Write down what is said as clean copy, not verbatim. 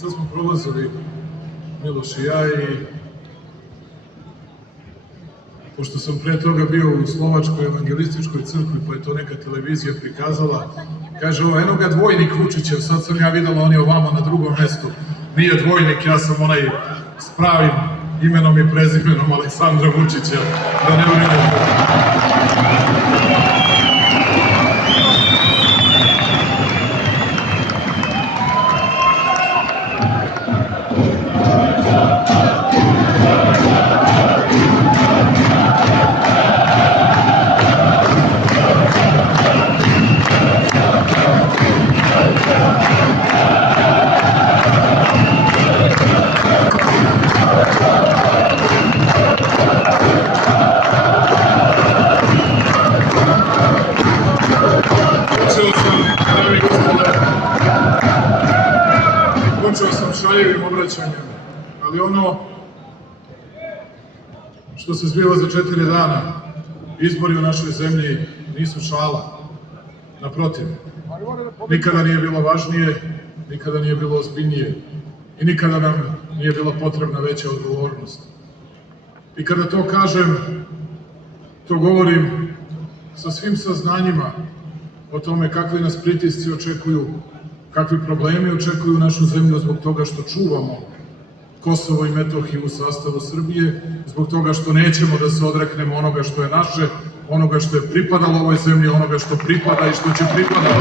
Sad smo prolazili, Miloš i ja, i pošto sam pre toga bio u Slovačkoj evangelističkoj crkvi, pa je to neka televizija prikazala, kaže, eno ga dvojnik Vučićev, sad sam ja videla, on je ovamo na drugom mestu. Nije dvojnik, ja sam onaj s pravim imenom i prezimenom Aleksandra Vučića, da ne brinete. Počeo sam šaljivim obraćanjem, ali ono što se zbiva za 4 dana, izbori u našoj zemlji nisu šala. Naprotiv, nikada nije bilo važnije, nikada nije bilo ozbiljnije i nikada nam nije bila potrebna veća odgovornost. I kada to kažem, to govorim sa svim saznanjima o tome kakvi nas pritisci očekuju, kakvi problemi očekuju našu zemlju zbog toga što čuvamo Kosovo i Metohiju u sastavu Srbije, zbog toga što nećemo da se odreknemo onoga što je naše, onoga što je pripadalo ovoj zemlji, onoga što pripada i što će pripadati.